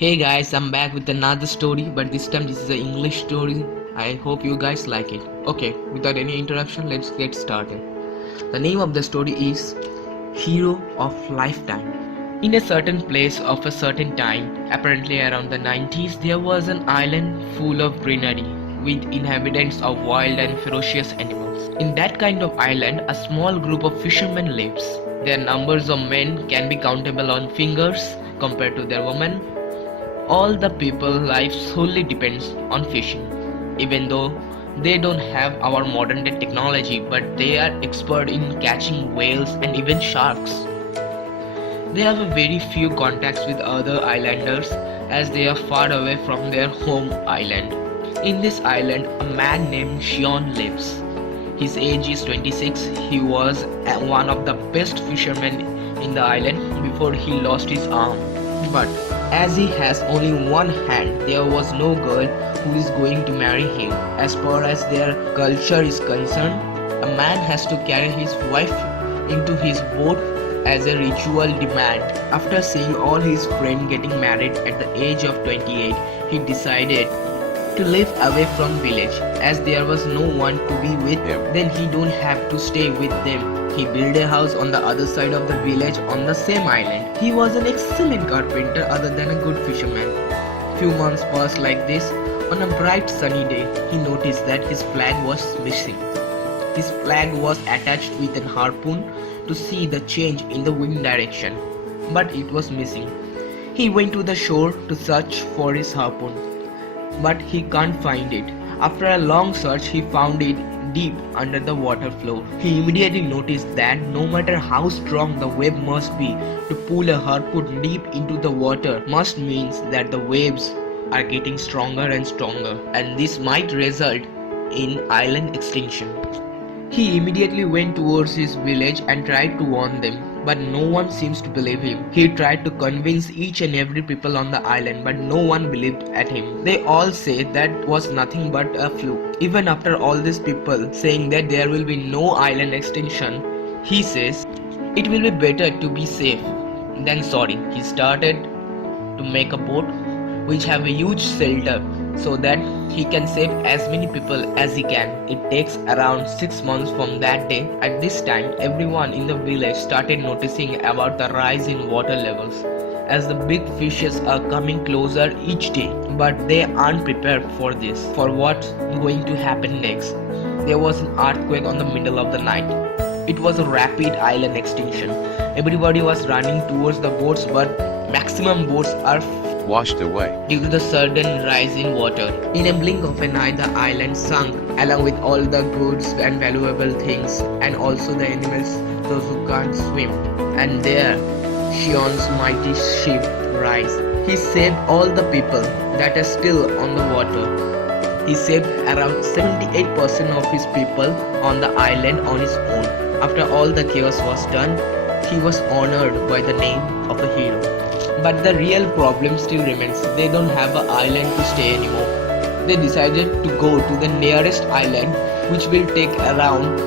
Hey guys, I'm back with another story, but this time this is an English story. I hope you guys like it. Okay, without any interruption, let's get started. The name of the story is Hero of Lifetime. In a certain place of a certain time, apparently around the 90s, there was an island full of greenery with inhabitants of wild and ferocious animals. In that kind of island, a small group of fishermen lives. Their numbers of men can be countable on fingers compared to their women. All the people life solely depends on fishing, even though they don't have our modern day technology, but they are expert in catching whales and even sharks. They have a very few contacts with other islanders as they are far away from their home island. In this island, a man named Shion lives. His age is 26. He was one of the best fishermen in the island before he lost his arm. But as he has only one hand, there was no girl who is going to marry him. As far as their culture is concerned, a man has to carry his wife into his boat as a ritual demand. After seeing all his friends getting married at the age of 28, he decided to live away from village as there was no one to be with him. Then he don't have to stay with them. He built a house on the other side of the village on the same island. He was an excellent carpenter other than a good fisherman. Few months passed like this. On a bright sunny day, he noticed that his flag was missing. His flag was attached with a harpoon to see the change in the wind direction, but it was missing. He went to the shore to search for his harpoon, but he can't find it. After a long search, he found it deep under the water floor. He immediately noticed that no matter how strong the wave must be, to pull a harpoon deep into the water must means that the waves are getting stronger and stronger, and this might result in island extinction. He immediately went towards his village and tried to warn them, but no one seems to believe him. He tried to convince each and every people on the island, but no one believed at him. They all say that was nothing but a fluke. Even after all these people saying that there will be no island extinction, he says it will be better to be safe than sorry. He started to make a boat which have a huge shelter so that he can save as many people as he can. It takes around 6 months from that day. At this time, everyone in the village started noticing about the rise in water levels as the big fishes are coming closer each day, but they aren't prepared for this, for what's going to happen next. There was an earthquake on the middle of the night. It was a rapid island extinction. Everybody was running towards the boats, but maximum boats are washed away. due to the sudden rise in water. In a blink of an eye, the island sunk, along with all the goods and valuable things, and also the animals, those who can't swim. And there, Shion's mighty ship rise. He saved all the people that are still on the water. He saved around 78% of his people on the island on his own. After all the chaos was done, he was honored by the name of a hero. But the real problem still remains. They don't have an island to stay anymore. They decided to go to the nearest island, which will take around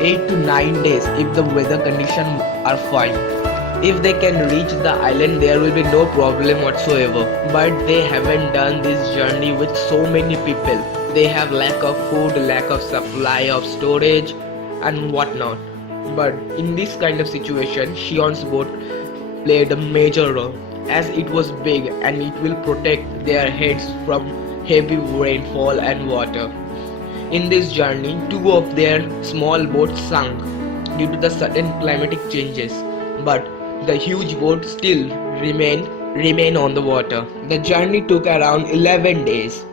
8 to 9 days if the weather conditions are fine. If they can reach the island, there will be no problem whatsoever. But they haven't done this journey with so many people. They have lack of food, lack of supply of storage and whatnot. But in this kind of situation, Shion's boat played a major role as it was big and it will protect their heads from heavy rainfall and water. In this journey, two of their small boats sunk due to the sudden climatic changes, but the huge boat still remain on the water. The journey took around 11 days,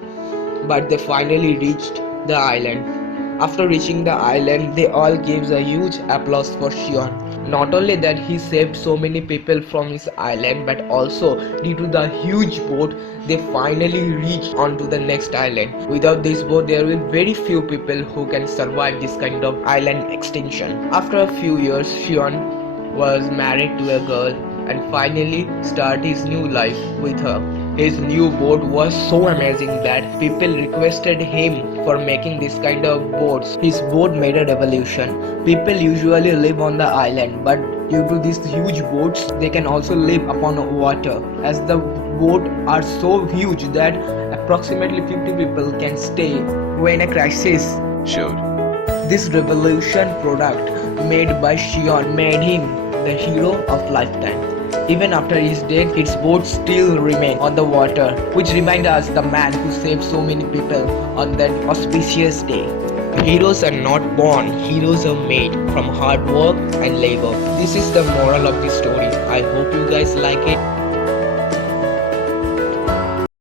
but they finally reached the island. After reaching the island, they all gave a huge applause for Shion. Not only that he saved so many people from his island, but also due to the huge boat, they finally reached onto the next island. Without this boat, there will be very few people who can survive this kind of island extinction. After a few years, Shion was married to a girl and finally started his new life with her. His new boat was so amazing that people requested him for making this kind of boats. His boat made a revolution. People usually live on the island, but Due to these huge boats, they can also live upon water, as the boat are so huge that approximately 50 people can stay when a crisis showed. This revolution product made by Shion made him the hero of lifetime. Even after his death, its boats still remain on the water, which remind us the man who saved so many people on that auspicious day. Heroes are not born, heroes are made from hard work and labor. This is the moral of the story. I hope you guys like it.